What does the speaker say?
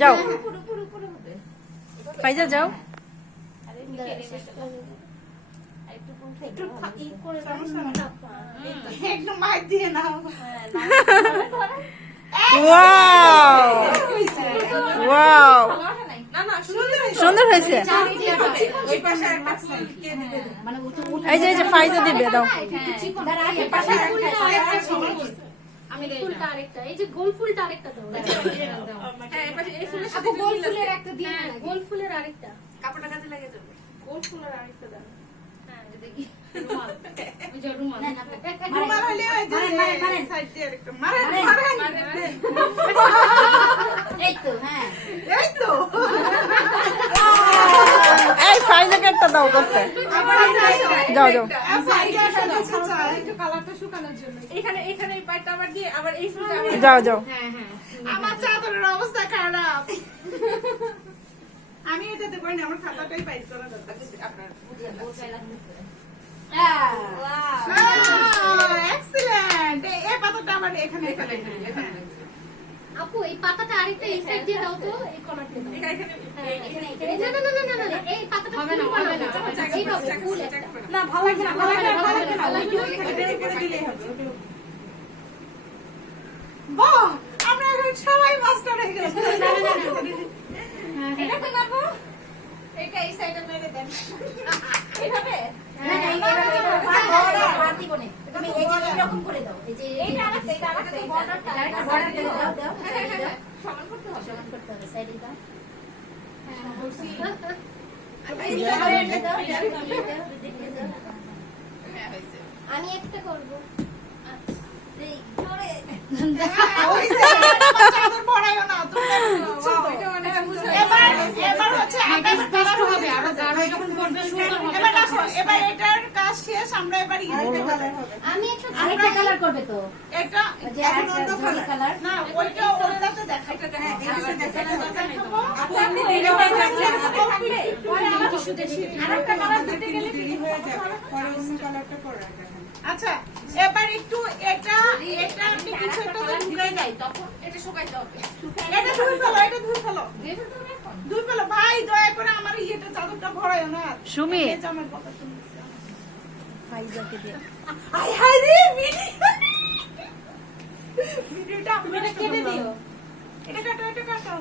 যাও ফাইজা যাও। একটু মার দিয়ে নাও। ওয়াও ওয়াও সুন্দর হয়েছে। এই যে ফাইজা দিবে দাও। এই যে গোল ফুলটা আরেকটা দাও। গোল ফুলের একটা দিয়ে গোল ফুলের আরেকটা কাপড়টা কাজে লাগে যাবে। গোল ফুলের আরেকটা দাও। হ্যাঁ দেখি রুমাল ওই যে রুমাল রুমাল হলে ওই যে সাইড দিয়ে একটু মারেন। এই তো হ্যাঁ এই তো এই ফাইজাকে একটা দাও করতে। যাও যাও একটু কালারটা শুকানোর জন্য। এখানে এখানে এই পাটটা আবার দিয়ে আবার এই ফুলটা আবার যাও যাও। হ্যাঁ হ্যাঁ আমার চাদরের অবস্থা খারাপ। আমি এটা দেবো না, আমার খাতাটাই পাইছ করা দরকার আপনার। এক্সিলেন্ট। এই পাতাটা আবার এখানে এখানে এখানে। আপু এই পাতাটা আরেকটা এই সাইড দিয়ে দাও তো, এই কর্নারটা দাও। এখানে না না না না না এই পাতাটা হবে না হবে না এই দাও ফুল একটা। না ভালো লাগে না, ভালো লাগে না, ভালো লাগে না। ওইখানে বের করে দিলেই হবে। বাহ, আমরা এখন সবাই মাস্টার হয়ে গেলাম। এটা তো নাবো। এটা এই সাইডে মেরে দেন। এইভাবে? না না এইভাবে আর দিব না। তুমি এই যে এরকম করে দাও। এই যে এইটা আরেকটা, এটা আরেকটা বর্ডারটা। বর্ডার দাও দাও। সমান করতে হবে। সমান করতে হবে সাইডে দাও। হ্যাঁ, বলছি। আমি একটা করব। ওই যে চাদর পরাইও না, তোমরা বুঝছো তো? এবার হচ্ছে আকাশ কালার হবে, আরো গাঢ় যখন করবে সুন্দর হবে। এবার দেখো, এবার এটার কাজ শেষ, আমরা এবার আরেকটা কালার হবে। আমি আরেকটা কালার করবে তো। এটা যে এখন অন্য আরেকটা কালার। না, ওইটা ওটাতে দেখাইতে দেখাই। আপু আপনি পরে আমার আরেকটা কালার দিতে গেলে দেরি হয়ে যাবে। পরে অন্য কালারটা পরে রাখা। আচ্ছা, এবার একটু এটা আপনি কিছু একটা ঢুকাই দেই, তখন এটা শুকাইতে হবে। এটা ধুই ফেলো, এটা ধুই ফেলো। ধুই ফেলো ভাই, দয়া করে আমার ইয়েটা চাদরটা ভরায়ও না। সুমি এই জামার কথা শুনছি। ফাইজাকে দিয়ে আই হাই রে ভিডিওটা আপনারা কেটে দিও। এটা কাটো, এটা কাটো।